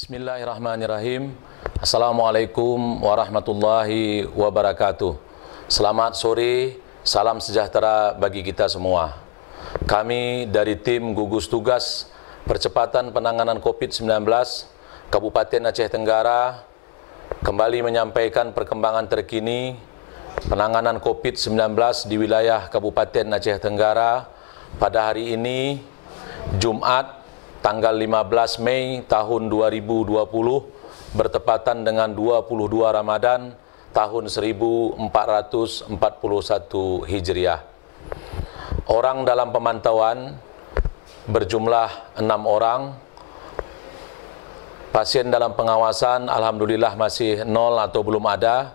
Bismillahirrahmanirrahim. Assalamualaikum warahmatullahi wabarakatuh. Selamat sore, salam sejahtera bagi kita semua. Kami dari tim gugus tugas percepatan penanganan COVID-19 Kabupaten Aceh Tenggara kembali menyampaikan perkembangan terkini penanganan COVID-19 di wilayah Kabupaten Aceh Tenggara pada hari ini, Jumat, tanggal 15 Mei tahun 2020 bertepatan dengan 22 Ramadan tahun 1441 Hijriah. Orang dalam pemantauan berjumlah 6 orang. Pasien dalam pengawasan alhamdulillah masih 0 atau belum ada.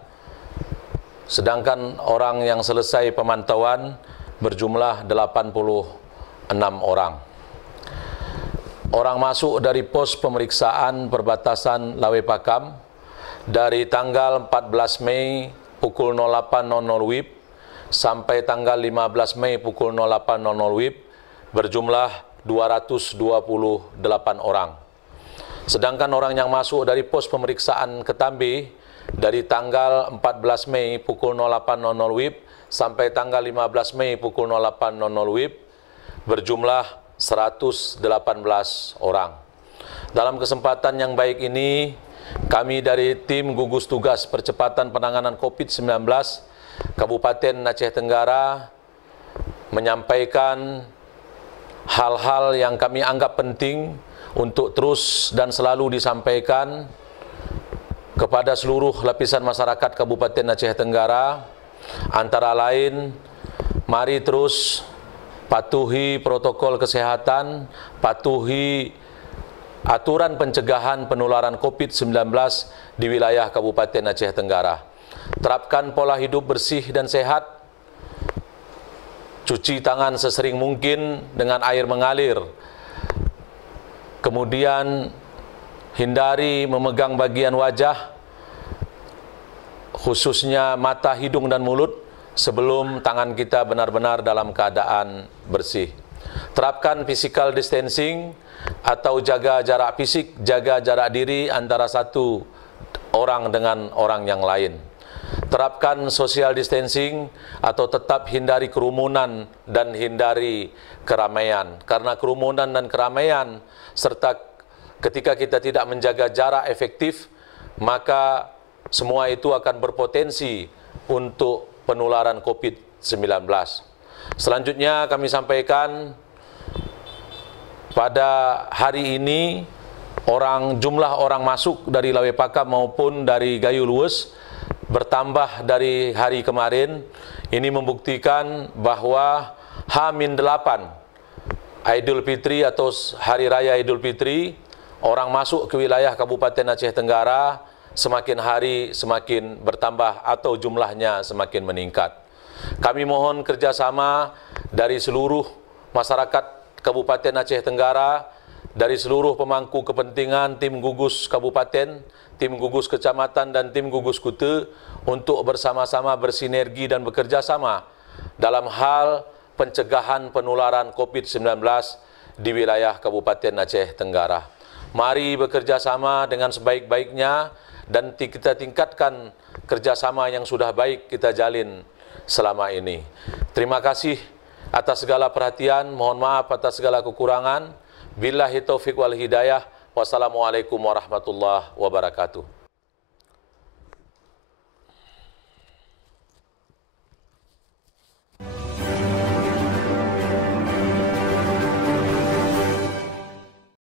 Sedangkan orang yang selesai pemantauan berjumlah 86 orang. Orang masuk dari pos pemeriksaan perbatasan Lawe Pakam dari tanggal 14 Mei pukul 08.00 WIB sampai tanggal 15 Mei pukul 08.00 WIB berjumlah 228 orang. Sedangkan orang yang masuk dari pos pemeriksaan Ketambi dari tanggal 14 Mei pukul 08.00 WIB sampai tanggal 15 Mei pukul 08.00 WIB berjumlah 118 orang. Dalam kesempatan yang baik ini, kami dari tim gugus tugas percepatan penanganan COVID-19 Kabupaten Aceh Tenggara menyampaikan hal-hal yang kami anggap penting untuk terus dan selalu disampaikan kepada seluruh lapisan masyarakat Kabupaten Aceh Tenggara. Antara lain, mari terus patuhi protokol kesehatan, patuhi aturan pencegahan penularan COVID-19 di wilayah Kabupaten Aceh Tenggara. Terapkan pola hidup bersih dan sehat, cuci tangan sesering mungkin dengan air mengalir, kemudian hindari memegang bagian wajah, khususnya mata, hidung, dan mulut, sebelum tangan kita benar-benar dalam keadaan bersih. Terapkan physical distancing atau jaga jarak fisik, jaga jarak diri antara satu orang dengan orang yang lain. Terapkan social distancing atau tetap hindari kerumunan dan hindari keramaian. Karena kerumunan dan keramaian serta ketika kita tidak menjaga jarak efektif, maka semua itu akan berpotensi untuk penularan COVID-19. Selanjutnya kami sampaikan pada hari ini jumlah orang masuk dari Lawe Pakam maupun dari Gayo Luwes bertambah dari hari kemarin. Ini membuktikan bahwa H-8 Idul Fitri atau Hari Raya Idul Fitri, orang masuk ke wilayah Kabupaten Aceh Tenggara semakin hari semakin bertambah atau jumlahnya semakin meningkat. Kami mohon kerjasama dari seluruh masyarakat Kabupaten Aceh Tenggara, dari seluruh pemangku kepentingan, tim gugus kabupaten, tim gugus kecamatan, dan tim gugus kute untuk bersama-sama bersinergi dan bekerja sama dalam hal pencegahan penularan COVID-19 di wilayah Kabupaten Aceh Tenggara. Mari bekerja sama dengan sebaik-baiknya dan kita tingkatkan kerjasama yang sudah baik kita jalin selama ini. Terima kasih atas segala perhatian, mohon maaf atas segala kekurangan. Billahi taufiq wal hidayah. Wassalamualaikum warahmatullahi wabarakatuh.